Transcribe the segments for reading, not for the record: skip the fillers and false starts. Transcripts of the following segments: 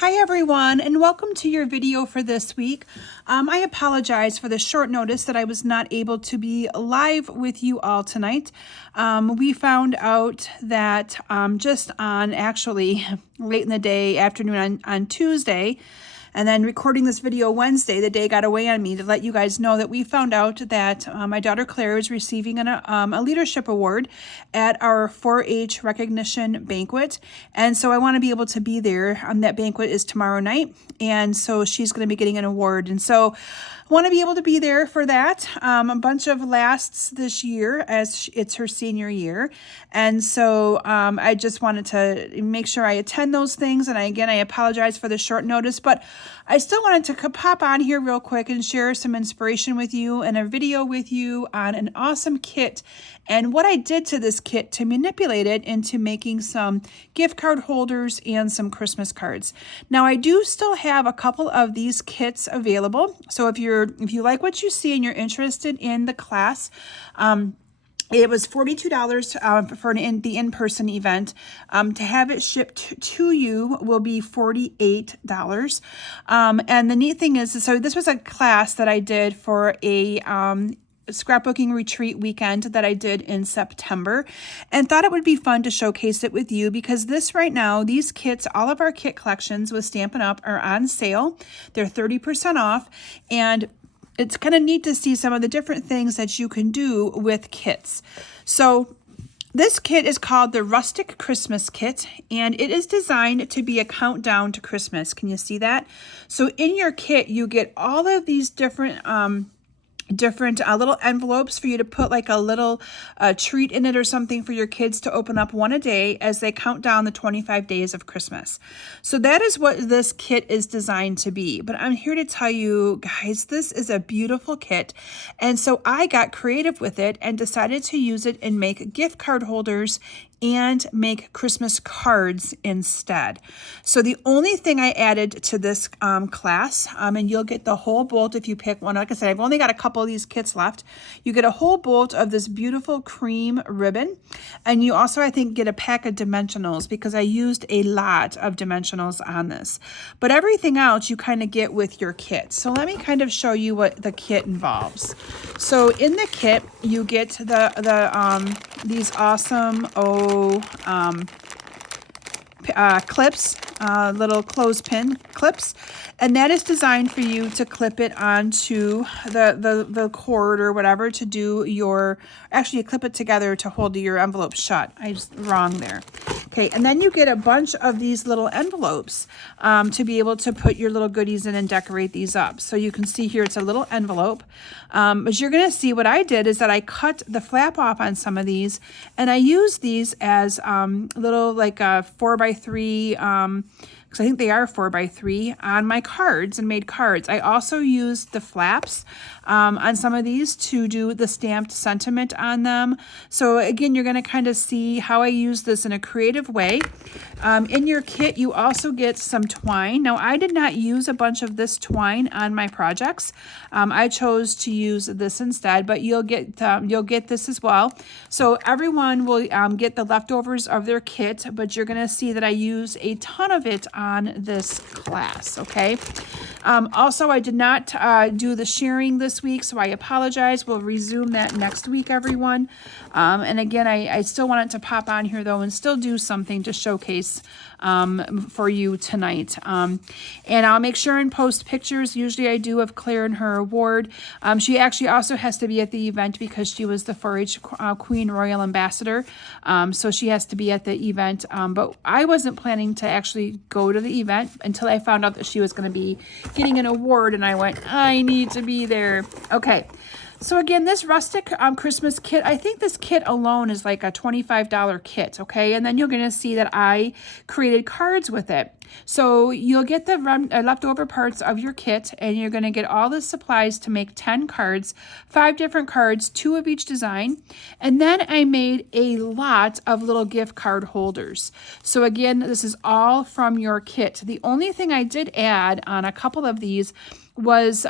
Hi everyone, and welcome to your video for this week. I apologize for the short notice that I was not able to be live with you all tonight. We found out that just on actually late in the day, afternoon on Tuesday, and then recording this video Wednesday, the day got away on me to let you guys know that we found out that my daughter Claire is receiving a leadership award at our 4-H recognition banquet. And so I want to be able to be there. That banquet is tomorrow night. And so she's going to be getting an award. And so I want to be able to be there for that. A bunch of lasts this year as it's her senior year. And so I just wanted to make sure I attend those things. And I apologize for the short notice, but I still wanted to pop on here real quick and share some inspiration with you and a video with you on an awesome kit and what I did to this kit to manipulate it into making some gift card holders and some Christmas cards. Now I do still have a couple of these kits available. So if you like what you see and you're interested in the class, it was $42 for the in-person event. To have it shipped to you will be $48. And the neat thing is, so this was a class that I did for a scrapbooking retreat weekend that I did in September, and thought it would be fun to showcase it with you because this right now, these kits, all of our kit collections with Stampin' Up! Are on sale. They're 30% off, and it's kind of neat to see some of the different things that you can do with kits. So this kit is called the Rustic Christmas Kit, and it is designed to be a countdown to Christmas. Can you see that? So in your kit, you get all of these different little envelopes for you to put like a little treat in it or something for your kids to open up one a day as they count down the 25 days of Christmas. So that is what this kit is designed to be. But I'm here to tell you guys, this is a beautiful kit. And so I got creative with it and decided to use it and make gift card holders and make Christmas cards instead. So the only thing I added to this class, and you'll get the whole bolt if you pick one. Like I said, I've only got a couple of these kits left. You get a whole bolt of this beautiful cream ribbon. And you also, I think, get a pack of dimensionals because I used a lot of dimensionals on this. But everything else you kind of get with your kit. So let me kind of show you what the kit involves. So in the kit, you get these awesome, clips, little clothespin clips, and that is designed for you to clip it onto the cord or whatever to do your, actually you clip it together to hold your envelope shut. I was wrong there. Okay, and then you get a bunch of these little envelopes to be able to put your little goodies in and decorate these up. So you can see here it's a little envelope. But you're going to see what I did is that I cut the flap off on some of these, and I used these as little like 4x3 because I think they are 4x3 on my cards and made cards. I also used the flaps on some of these to do the stamped sentiment on them. So again, you're going to kind of see how I use this in a creative way. In your kit, you also get some twine. Now, I did not use a bunch of this twine on my projects. I chose to use this instead, but you'll get this as well. So everyone will get the leftovers of their kit, but you're going to see that I use a ton of it on this class, okay? Also, I did not do the sharing this week, so I apologize. We'll resume that next week, everyone. And again, I still wanted to pop on here, though, and still do something to showcase for you tonight. And I'll make sure and post pictures. Usually I do of Claire and her award. She actually also has to be at the event because she was the 4-H Queen Royal Ambassador. So she has to be at the event. But I wasn't planning to actually go to the event until I found out that she was going to be getting an award. And I went, I need to be there. Okay. So again, this Rustic Christmas kit, I think this kit alone is like a $25 kit, okay? And then you're going to see that I created cards with it. So you'll get the leftover parts of your kit, and you're going to get all the supplies to make 10 cards, 5 different cards, 2 of each design. And then I made a lot of little gift card holders. So again, this is all from your kit. The only thing I did add on a couple of these was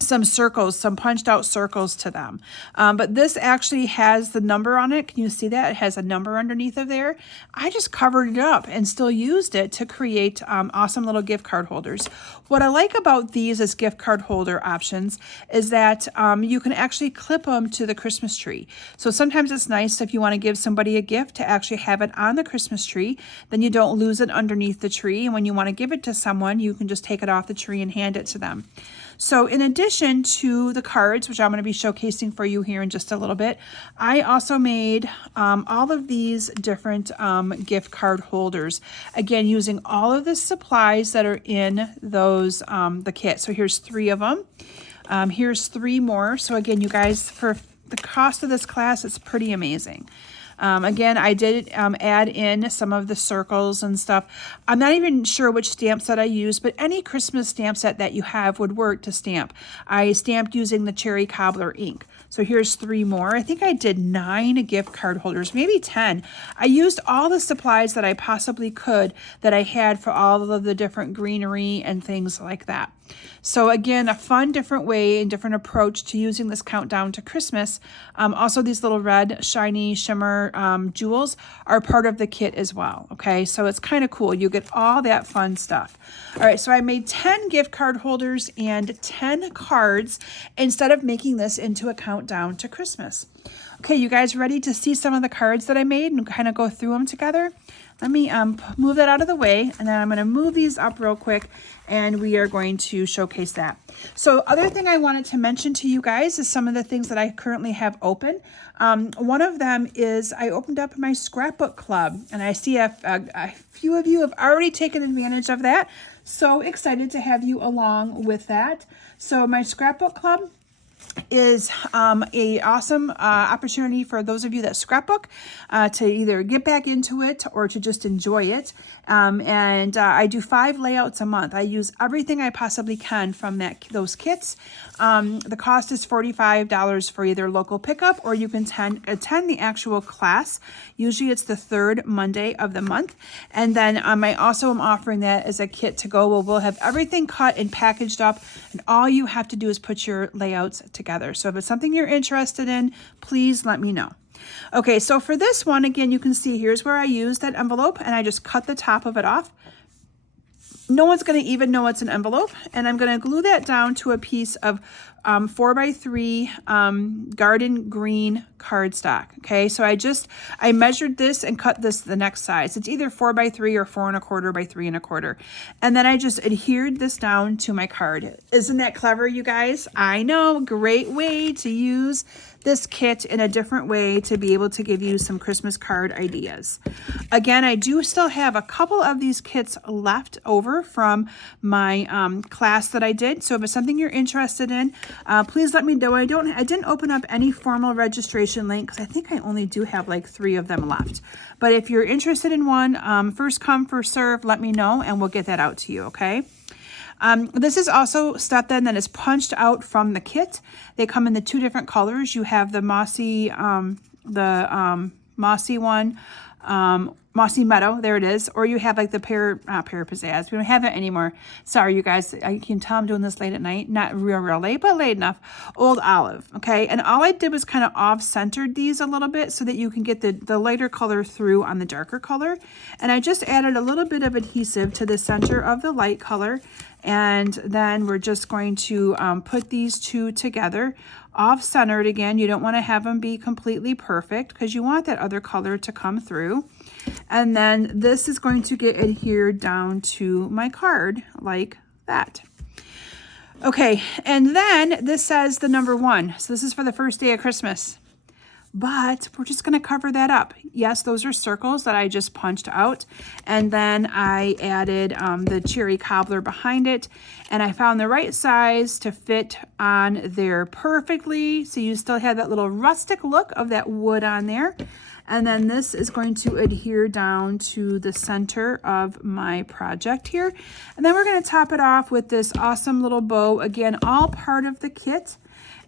some circles, some punched out circles to them. But this actually has the number on it. Can you see that? It has a number underneath of there. I just covered it up and still used it to create awesome little gift card holders. What I like about these as gift card holder options is that you can actually clip them to the Christmas tree. So sometimes it's nice if you want to give somebody a gift to actually have it on the Christmas tree, then you don't lose it underneath the tree. And when you want to give it to someone, you can just take it off the tree and hand it to them. So in addition to the cards, which I'm going to be showcasing for you here in just a little bit, I also made all of these different gift card holders. Again, using all of the supplies that are in those the kit. So here's 3 of them. Here's 3 more. So again, you guys, for the cost of this class, it's pretty amazing. Again, I did add in some of the circles and stuff. I'm not even sure which stamp set I used, but any Christmas stamp set that you have would work to stamp. I stamped using the cherry cobbler ink. So here's 3 more. I think I did 9 gift card holders, maybe 10. I used all the supplies that I possibly could that I had for all of the different greenery and things like that. So again, a fun, different way and different approach to using this countdown to Christmas. Also, these little red, shiny, shimmer jewels are part of the kit as well. Okay, so it's kind of cool. You get all that fun stuff. All right, so I made 10 gift card holders and 10 cards instead of making this into a countdown to Christmas. Okay, you guys ready to see some of the cards that I made and kind of go through them together? Let me move that out of the way, and then I'm going to move these up real quick, and we are going to showcase that. So other thing I wanted to mention to you guys is some of the things that I currently have open. One of them is I opened up my scrapbook club, and I see a few of you have already taken advantage of that. So excited to have you along with that. So my scrapbook club is a awesome opportunity for those of you that scrapbook to either get back into it or to just enjoy it. I do 5 layouts a month. I use everything I possibly can from those kits. The cost is $45 for either local pickup or you can attend the actual class. Usually it's the 3rd Monday of the month. And then I also am offering that as a kit to go. We'll have everything cut and packaged up, and all you have to do is put your layouts together. So if it's something you're interested in, please let me know. Okay, so for this one, again, you can see here's where I used that envelope, and I just cut the top of it off. No one's going to even know it's an envelope, and I'm going to glue that down to a piece of 4x3 garden green cardstock. Okay, so I measured this and cut this the next size. It's either 4x3 or 4¼ by 3¼ and then I just adhered this down to my card. Isn't that clever, you guys? I know, great way to use this kit in a different way to be able to give you some Christmas card ideas. Again, I do still have a couple of these kits left over from my class that I did. So if it's something you're interested in, please let me know. I didn't open up any formal registration link because I think I only do have like 3 of them left. But if you're interested in one, first come, first serve, let me know and we'll get that out to you, okay? This is also stuff then that is punched out from the kit. They come in the 2 different colors. You have the mossy one, Mossy Meadow, there it is, or you have like the pear pizzazz. We don't have it anymore. Sorry, you guys, I can tell I'm doing this late at night. Not real late, but late enough. Old Olive, okay? And all I did was kind of off-centered these a little bit so that you can get the lighter color through on the darker color. And I just added a little bit of adhesive to the center of the light color. And then we're just going to put these 2 together, off-centered again. You don't want to have them be completely perfect because you want that other color to come through. And then this is going to get adhered down to my card like that. Okay, and then this says the number 1. So this is for the first day of Christmas. But we're just going to cover that up. Yes, those are circles that I just punched out. And then I added the cherry cobbler behind it. And I found the right size to fit on there perfectly. So you still have that little rustic look of that wood on there. And then this is going to adhere down to the center of my project here. And then we're going to top it off with this awesome little bow. Again, all part of the kit.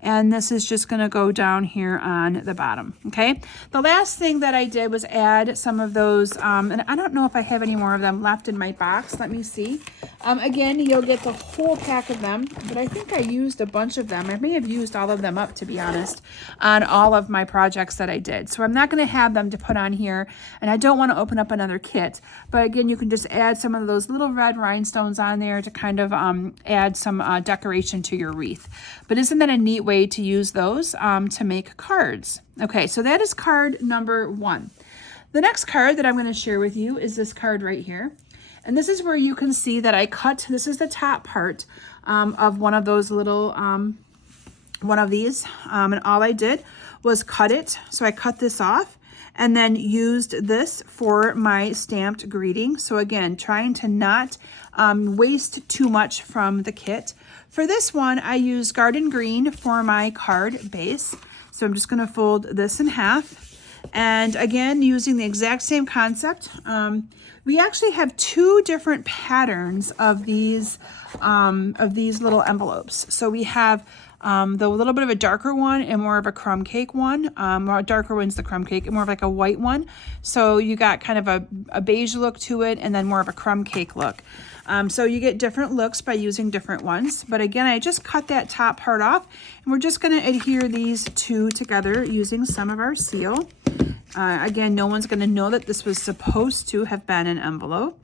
And this is just going to go down here on the bottom, okay? The last thing that I did was add some of those, and I don't know if I have any more of them left in my box. Let me see. Again, you'll get the whole pack of them, but I think I used a bunch of them. I may have used all of them up, to be honest, on all of my projects that I did. So I'm not going to have them to put on here, and I don't want to open up another kit. But again, you can just add some of those little red rhinestones on there to kind of add some decoration to your wreath. But isn't that a neat way to use those to make cards? Okay, so that is card number 1. The next card that I'm going to share with you is this card right here. And this is where you can see that I cut, this is the top part of one of those little, one of these. And all I did was cut it. So I cut this off and then used this for my stamped greeting. So again, trying to not waste too much from the kit. For this one, I used garden green for my card base. So I'm just gonna fold this in half. And again, using the exact same concept. We actually have 2 different patterns of these little envelopes. So we have the little bit of a darker one and more of a crumb cake one. More darker one's the crumb cake and more of like a white one. So you got kind of a beige look to it and then more of a crumb cake look. So you get different looks by using different ones. But again, I just cut that top part off and we're just going to adhere these 2 together using some of our seal. Again, no one's going to know that this was supposed to have been an envelope.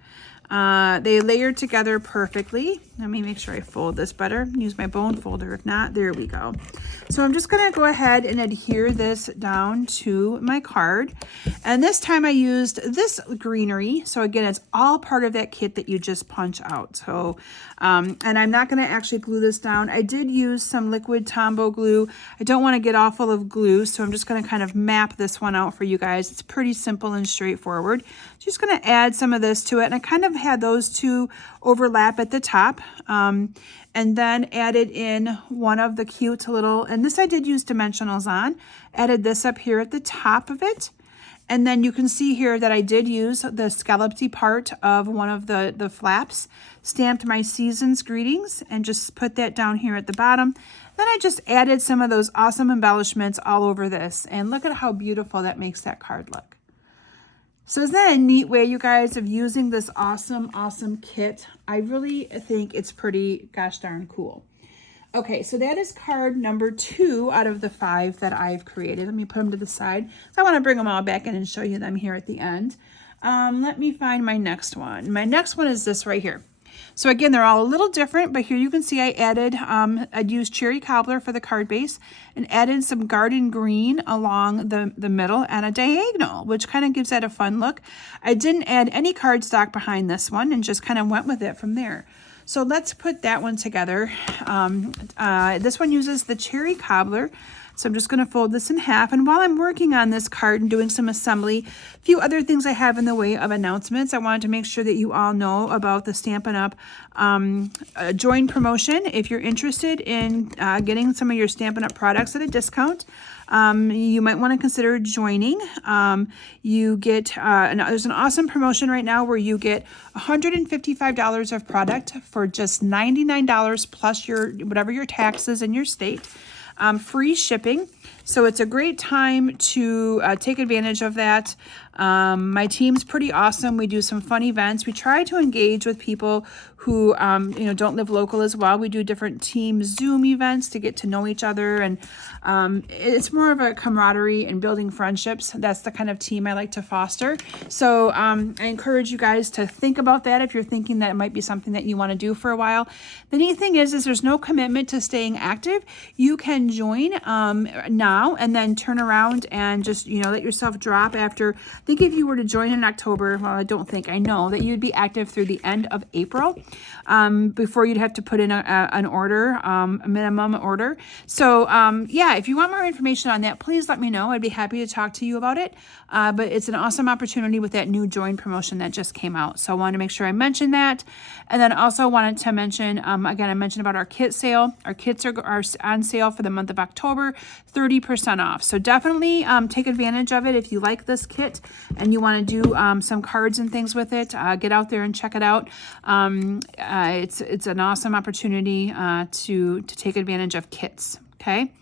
They layered together perfectly. Let me make sure I fold this better. Use my bone folder. If not, there we go. So I'm just going to go ahead and adhere this down to my card. And this time I used this greenery. So again, it's all part of that kit that you just punch out. So, and I'm not going to actually glue this down. I did use some liquid Tombow glue. I don't want to get all full of glue, so I'm just going to kind of map this one out for you guys. It's pretty simple and straightforward. Just going to add some of this to it. And I kind of had those 2 overlap at the top. And then added in one of the cute little, and this I did use dimensionals on, added this up here at the top of it. And then you can see here that I did use the scallopy part of one of the flaps, stamped my season's greetings, and just put that down here at the bottom. Then I just added some of those awesome embellishments all over this. And look at how beautiful that makes that card look. So isn't that a neat way, you guys, of using this awesome, awesome kit? I really think it's pretty gosh darn cool. Okay, so that is card number 2 out of the 5 that I've created. Let me put them to the side. So I want to bring them all back in and show you them here at the end. Let me find my next one. My next one is this right here. So again, they're all a little different, but here you can see I added, I'd used cherry cobbler for the card base and added some garden green along the middle and a diagonal, which kind of gives that a fun look. I didn't add any cardstock behind this one and just kind of went with it from there. So let's put that one together. This one uses the cherry cobbler. So I'm just going to fold this in half. And while I'm working on this card and doing some assembly, a few other things I have in the way of announcements. I wanted to make sure that you all know about the Stampin' Up! Join promotion. If you're interested in getting some of your Stampin' Up! Products at a discount, you might want to consider joining. You get, there's an awesome promotion right now where you get $155 of product for just $99 plus whatever your taxes in your state. Free shipping. So it's a great time to take advantage of that. My team's pretty awesome. We do some fun events. We try to engage with people who don't live local as well. We do different team Zoom events to get to know each other, and it's more of a camaraderie and building friendships. That's the kind of team I like to foster. So I encourage you guys to think about that if you're thinking that it might be something that you want to do for a while. The neat thing is there's no commitment to staying active. You can join now and then turn around and just let yourself drop after. I think if you were to join in October, well, I know that you'd be active through the end of April before you'd have to put in an order, a minimum order. So yeah, if you want more information on that, please let me know. I'd be happy to talk to you about it. But it's an awesome opportunity with that new join promotion that just came out. So I wanted to make sure I mentioned that. And then also wanted to mention, again, I mentioned about our kit sale. Our kits are on sale for the month of October, 30% off. So definitely take advantage of it if you like this kit and you want to do some cards and things with it. Get out there and check it out. It's an awesome opportunity to take advantage of kits. Okay.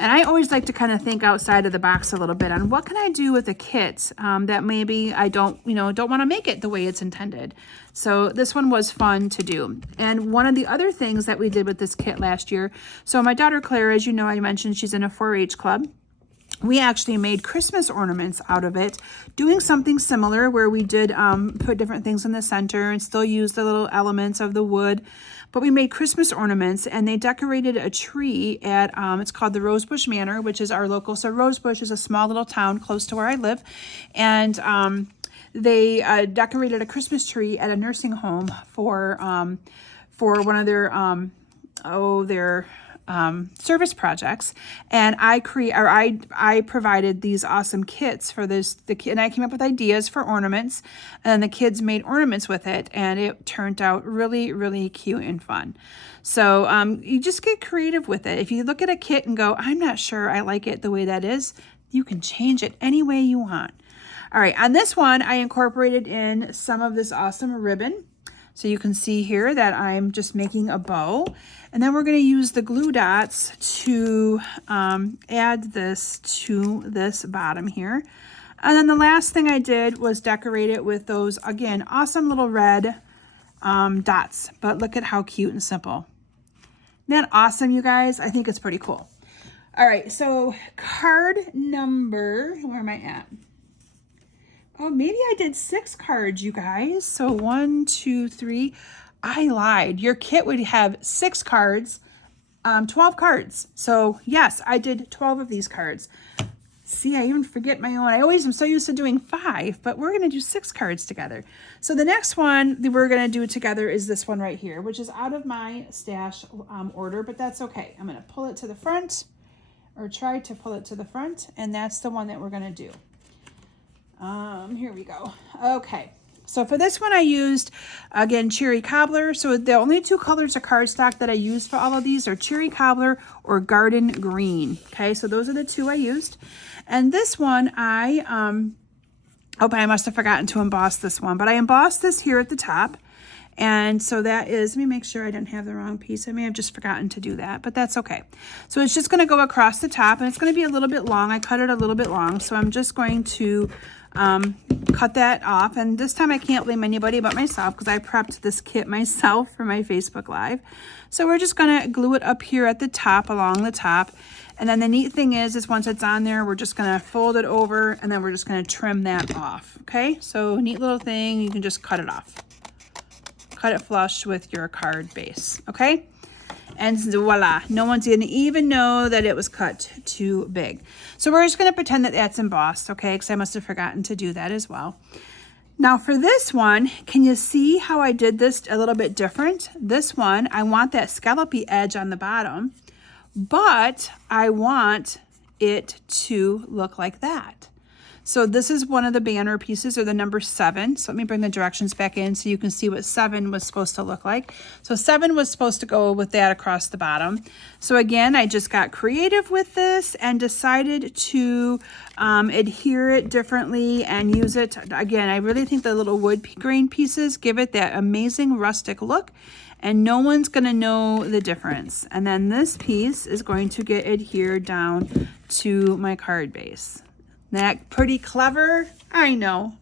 And I always like to kind of think outside of the box a little bit on what can I do with a kit that maybe I don't want to make it the way it's intended. So this one was fun to do. And one of the other things that we did with this kit last year, so my daughter Claire, as you know, I mentioned she's in a 4-H club. We actually made Christmas ornaments out of it, doing something similar where we did put different things in the center and still use the little elements of the wood. But we made Christmas ornaments, and they decorated a tree at, it's called the Rosebush Manor, which is our local. So Rosebush is a small little town close to where I live. And they decorated a Christmas tree at a nursing home for one of their service projects, and I provided these awesome kits for and I came up with ideas for ornaments, and the kids made ornaments with it, and it turned out really, really cute and fun. So you just get creative with it. If you look at a kit and go, I'm not sure I like it the way that is, you can change it any way you want. All right, on this one, I incorporated in some of this awesome ribbon. So you can see here that I'm just making a bow, and then we're going to use the glue dots to add this to this bottom here. And then the last thing I did was decorate it with those, again, awesome little red dots, but look at how cute and simple. Isn't that awesome, you guys? I think it's pretty cool. All right, so card number, where am I at? Oh, maybe I did 6 cards, you guys. So 1, 2, 3. I lied. Your kit would have 6 cards, 12 cards. So yes, I did 12 of these cards. See, I even forget my own. I always am so used to doing 5, but we're going to do 6 cards together. So the next one that we're going to do together is this one right here, which is out of my stash order, but that's okay. I'm going to pull it to the front, or try to pull it to the front, and that's the one that we're going to do. Here we go. Okay. So for this one, I used, again, Cherry Cobbler. So the only 2 colors of cardstock that I used for all of these are Cherry Cobbler or Garden Green. Okay. So those are the 2 I used. And this one, I must have forgotten to emboss this one, but I embossed this here at the top. And so that is, let me make sure I didn't have the wrong piece. I may have just forgotten to do that, but that's okay. So it's just going to go across the top, and it's going to be a little bit long. I cut it a little bit long, so I'm just going to cut that off. And this time I can't blame anybody but myself, because I prepped this kit myself for my Facebook Live. So we're just going to glue it up here at the top, along the top. And then the neat thing is once it's on there, we're just going to fold it over, and then we're just going to trim that off. Okay, so neat little thing. You can just cut it off. Cut it flush with your card base, okay? And voila, no one's gonna even know that it was cut too big. So we're just gonna pretend that that's embossed, okay? Because I must have forgotten to do that as well. Now for this one, can you see how I did this a little bit different? This one, I want that scallopy edge on the bottom, but I want it to look like that. So this is one of the banner pieces, or the number 7. So let me bring the directions back in so you can see what 7 was supposed to look like. So 7 was supposed to go with that across the bottom. So again, I just got creative with this and decided to adhere it differently and use it. Again, I really think the little wood grain pieces give it that amazing rustic look, and no one's gonna know the difference. And then this piece is going to get adhered down to my card base. That pretty clever? I know.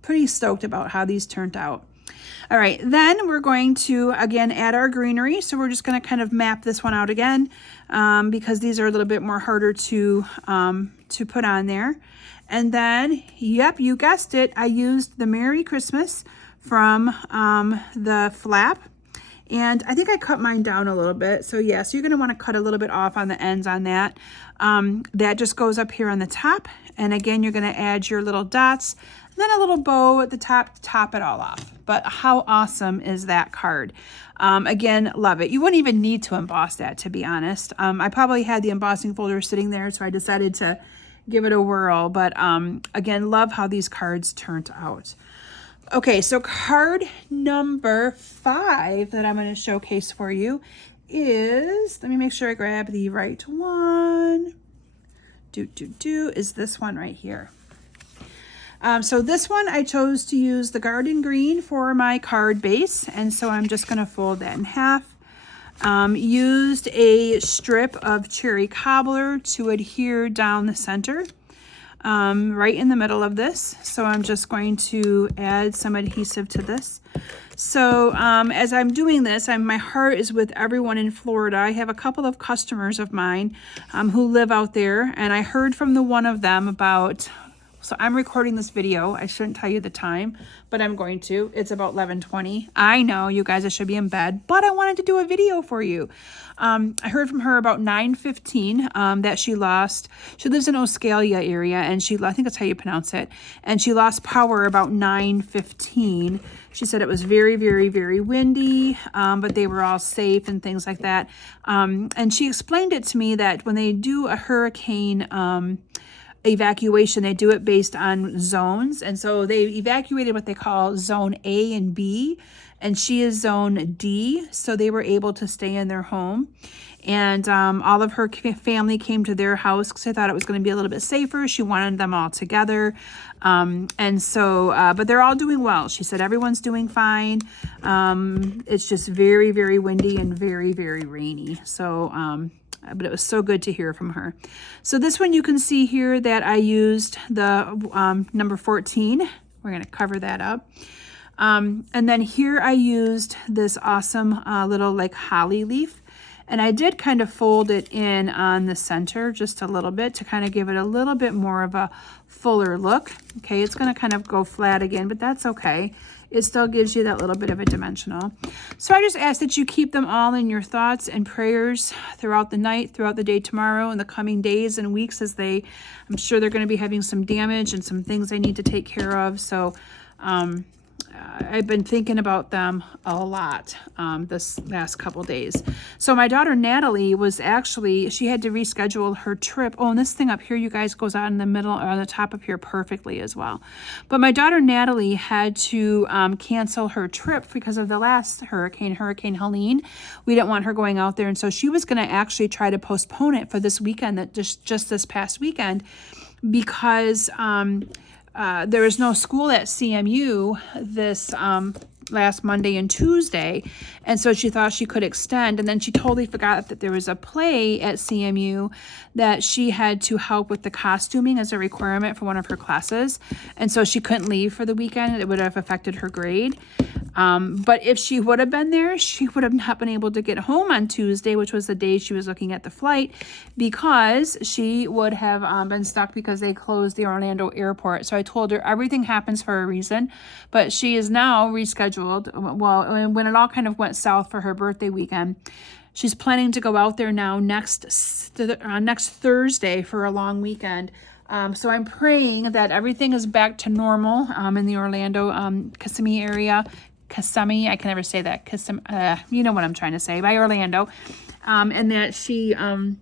Pretty stoked about how these turned out. All right, then we're going to, again, add our greenery. So we're just going to kind of map this one out again because these are a little bit more harder to put on there. And then, yep, you guessed it, I used the Merry Christmas from the flap. And I think I cut mine down a little bit. So yeah, so you're going to want to cut a little bit off on the ends on that. That just goes up here on the top. And again, you're going to add your little dots, and then a little bow at the top to top it all off. But how awesome is that card? Again, love it. You wouldn't even need to emboss that, to be honest. I probably had the embossing folder sitting there, so I decided to give it a whirl. But again, love how these cards turned out. Okay, so card number 5 that I'm going to showcase for you is, let me make sure I grab the right one. Is this one right here. So this one I chose to use the garden green for my card base, and so I'm just going to fold that in half. Used a strip of cherry cobbler to adhere down the center, right in the middle of this. So I'm just going to add some adhesive to this. So as I'm doing this, my heart is with everyone in Florida. I have a couple of customers of mine who live out there, and I heard from the one of them about, so I'm recording this video. I shouldn't tell you the time, but I'm going to. It's about 11:20. I know, you guys, I should be in bed, but I wanted to do a video for you. I heard from her about 9:15 that she lives in Osceola area, and I think that's how you pronounce it, and she lost power about 9:15. She said it was very, very, very windy, but they were all safe and things like that. And she explained it to me that when they do a hurricane evacuation, they do it based on zones. And so they evacuated what they call zone A and B, and she is zone D. So they were able to stay in their home. And all of her family came to their house because they thought it was going to be a little bit safer. She wanted them all together. And so, but they're all doing well. She said everyone's doing fine. It's just very, very windy and very, very rainy. So, but it was so good to hear from her. So this one you can see here that I used the number 14. We're going to cover that up. And then here I used this awesome little like holly leaf. And I did kind of fold it in on the center just a little bit to kind of give it a little bit more of a fuller look. Okay, it's going to kind of go flat again, but that's okay. It still gives you that little bit of a dimensional. So I just ask that you keep them all in your thoughts and prayers throughout the night, throughout the day tomorrow, and the coming days and weeks as I'm sure they're going to be having some damage and some things they need to take care of. So, I've been thinking about them a lot this last couple days. So my daughter Natalie she had to reschedule her trip. Oh, and this thing up here, you guys, goes out in the middle or on the top up here perfectly as well. But my daughter Natalie had to cancel her trip because of the last hurricane, Hurricane Helene. We didn't want her going out there, and so she was going to actually try to postpone it for this weekend, that just this past weekend, because there was no school at CMU this last Monday and Tuesday, and so she thought she could extend, and then she totally forgot that there was a play at CMU that she had to help with the costuming as a requirement for one of her classes, and so she couldn't leave for the weekend. It would have affected her grade. But if she would have been there, she would have not been able to get home on Tuesday, which was the day she was looking at the flight, because she would have been stuck because they closed the Orlando airport. So I told her everything happens for a reason, but she is now rescheduled. Well, when it all kind of went south for her birthday weekend, she's planning to go out there now next Thursday for a long weekend. So I'm praying that everything is back to normal in the Orlando, Kissimmee area. Kissimmee, I can never say that. You know what I'm trying to say, by Orlando. And that she can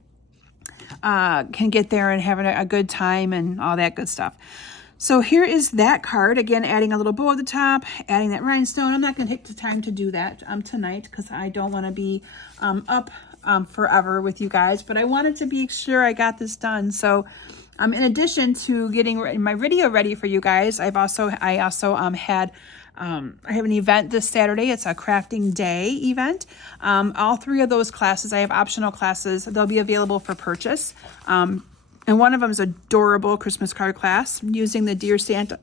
get there and have a good time and all that good stuff. So here is that card. Again, adding a little bow at the top, adding that rhinestone. I'm not going to take the time to do that tonight because I don't want to be up forever with you guys. But I wanted to be sure I got this done. So in addition to getting my video ready for you guys, I have an event this Saturday. It's a crafting day event. All three of those classes, I have optional classes. They'll be available for purchase. And one of them is adorable Christmas card class using the Dear Santa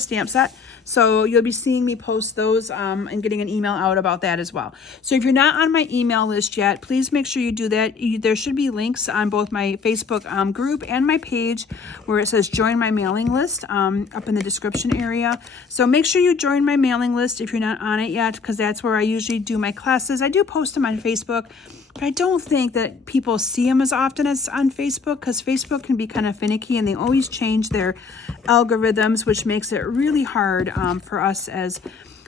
stamp set. So you'll be seeing me post those and getting an email out about that as well. So if you're not on my email list yet, please make sure you do that. There should be links on both my Facebook group and my page where it says join my mailing list up in the description area. So make sure you join my mailing list if you're not on it yet, because that's where I usually do my classes. I do post them on Facebook, but I don't think that people see them as often as on Facebook, because Facebook can be kind of finicky and they always change their algorithms, which makes it really hard for us as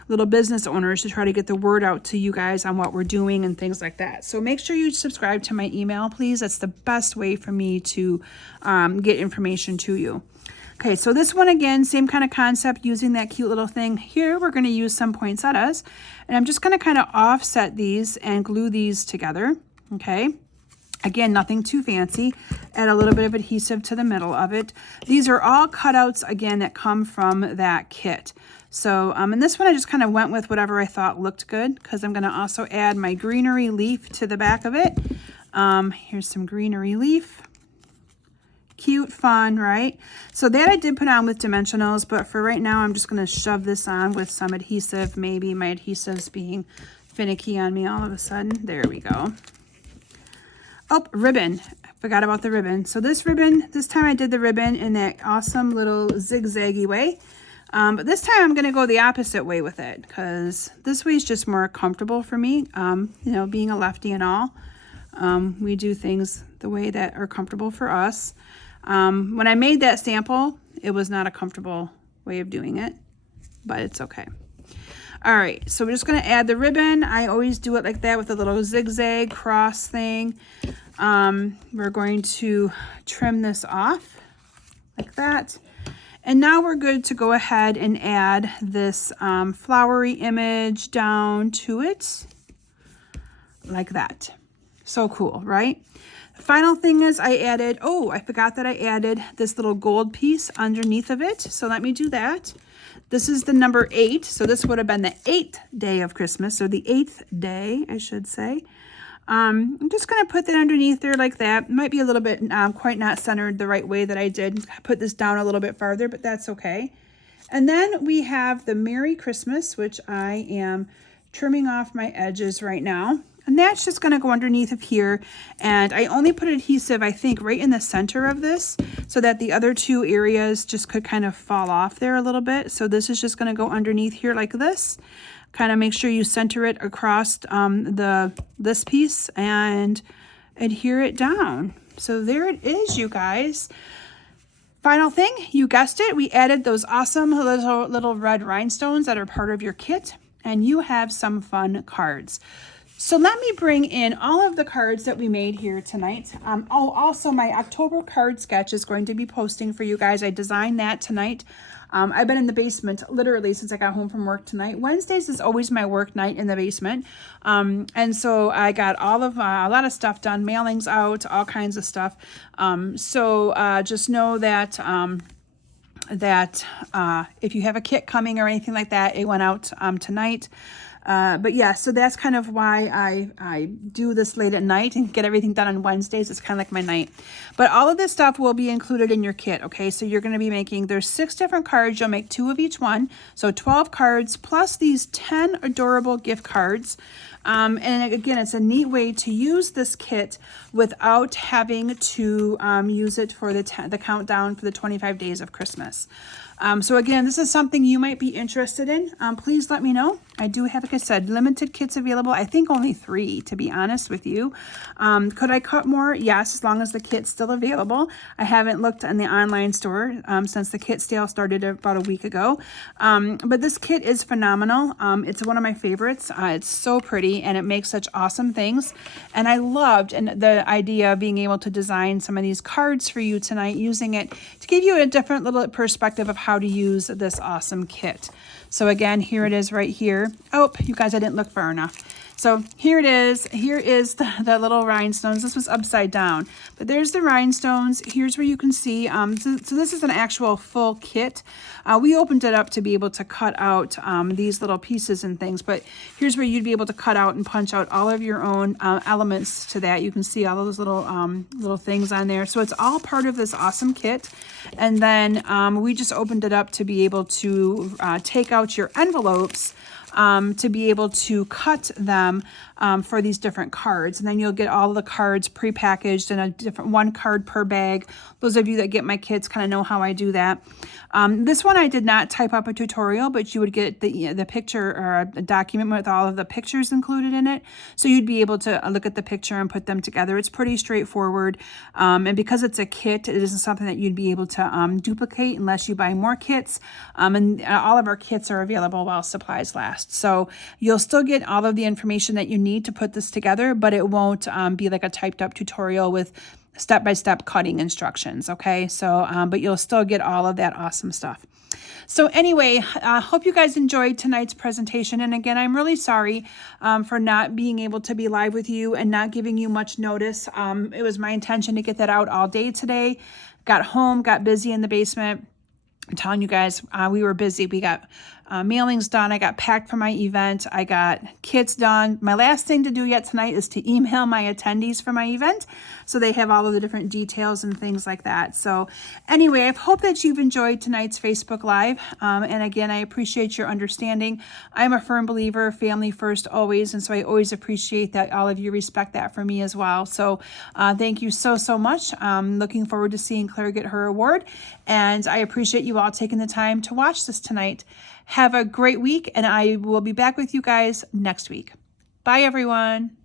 little business owners to try to get the word out to you guys on what we're doing and things like that. So make sure you subscribe to my email, please. That's the best way for me to get information to you. Okay, so this one again, same kind of concept, using that cute little thing. Here we're going to use some poinsettias, and I'm just going to kind of offset these and glue these together, okay? Again, nothing too fancy. Add a little bit of adhesive to the middle of it. These are all cutouts, again, that come from that kit. So, and this one I just kind of went with whatever I thought looked good, because I'm going to also add my greenery leaf to the back of it. Here's some greenery leaf. Cute, fun, right? So that I did put on with dimensionals, but for right now, I'm just going to shove this on with some adhesive. Maybe my adhesive's being finicky on me all of a sudden. There we go. Oh, ribbon. I forgot about the ribbon. So this ribbon, this time I did the ribbon in that awesome little zigzaggy way. But this time I'm going to go the opposite way with it, because this way is just more comfortable for me. You know, being a lefty and all, we do things the way that are comfortable for us. When I made that sample, it was not a comfortable way of doing it, but it's okay. All right, so we're just going to add the ribbon. I always do it like that with a little zigzag cross thing. We're going to trim this off like that. And now we're good to go ahead and add this flowery image down to it like that. So cool, right? The final thing is I added, oh, I forgot that I added this little gold piece underneath of it. So let me do that. This is the number 8. So this would have been the 8th day of Christmas, or the 8th day, I should say. I'm just going to put that underneath there like that. It might be a little bit quite not centered the right way that I did. Put this down a little bit farther, but that's okay. And then we have the Merry Christmas, which I am trimming off my edges right now. And that's just going to go underneath of here. And I only put adhesive, I think, right in the center of this, so that the other two areas just could kind of fall off there a little bit. So this is just going to go underneath here like this. Kind of make sure you center it across this piece and adhere it down. So there it is, you guys. Final thing, you guessed it, we added those awesome little red rhinestones that are part of your kit, and you have some fun cards. So let me bring in all of the cards that we made here tonight. Oh, also my October card sketch is going to be posting for you guys. I designed that tonight. I've been in the basement literally since I got home from work tonight. Wednesdays is always my work night in the basement. And so I got all of a lot of stuff done, mailings out, all kinds of stuff. So just know that if you have a kit coming or anything like that, it went out tonight. But yeah, so that's kind of why I do this late at night and get everything done on Wednesdays. It's kind of like my night. But all of this stuff will be included in your kit, okay? So you're going to be making, there's 6 different cards. You'll make 2 of each one. So 12 cards plus these 10 adorable gift cards. And again, it's a neat way to use this kit without having to use it for the countdown for the 25 days of Christmas. So again, this is something you might be interested in. Please let me know. I do have, like I said, limited kits available. I think only 3, to be honest with you. Could I cut more? Yes, as long as the kit's still available. I haven't looked in the online store since the kit sale started about a week ago. But this kit is phenomenal. It's one of my favorites. It's so pretty and it makes such awesome things. And I loved the idea of being able to design some of these cards for you tonight, using it to give you a different little perspective of how to use this awesome kit. So again, here it is right here. Oh, you guys, I didn't look far enough. So here it is. Here is the little rhinestones. This was upside down, but there's the rhinestones. Here's where you can see. So this is an actual full kit. We opened it up to be able to cut out these little pieces and things, but here's where you'd be able to cut out and punch out all of your own elements to that. You can see all those little things on there. So it's all part of this awesome kit. And then we just opened it up to be able to take out your envelopes, to be able to cut them for these different cards. And then you'll get all the cards prepackaged in a different 1 card per bag. Those of you that get my kits kind of know how I do that. This one I did not type up a tutorial, but you would get the picture or a document with all of the pictures included in it. So you'd be able to look at the picture and put them together. It's pretty straightforward. And because it's a kit, it isn't something that you'd be able to duplicate unless you buy more kits. And all of our kits are available while supplies last. So you'll still get all of the information that you need to put this together, but it won't be like a typed up tutorial with step-by-step cutting instructions, okay? So, but you'll still get all of that awesome stuff. So anyway, I hope you guys enjoyed tonight's presentation. And again, I'm really sorry for not being able to be live with you and not giving you much notice. It was my intention to get that out all day today. Got home, got busy in the basement. I'm telling you guys, we were busy. We got mailings done. I got packed for my event. I got kits done. My last thing to do yet tonight is to email my attendees for my event, so they have all of the different details and things like that. So anyway, I hope that you've enjoyed tonight's Facebook Live. And again, I appreciate your understanding. I'm a firm believer, family first always, and so I always appreciate that all of you respect that for me as well. So thank you so much. Looking forward to seeing Claire get her award, and I appreciate you all taking the time to watch this tonight. Have a great week, and I will be back with you guys next week. Bye, everyone.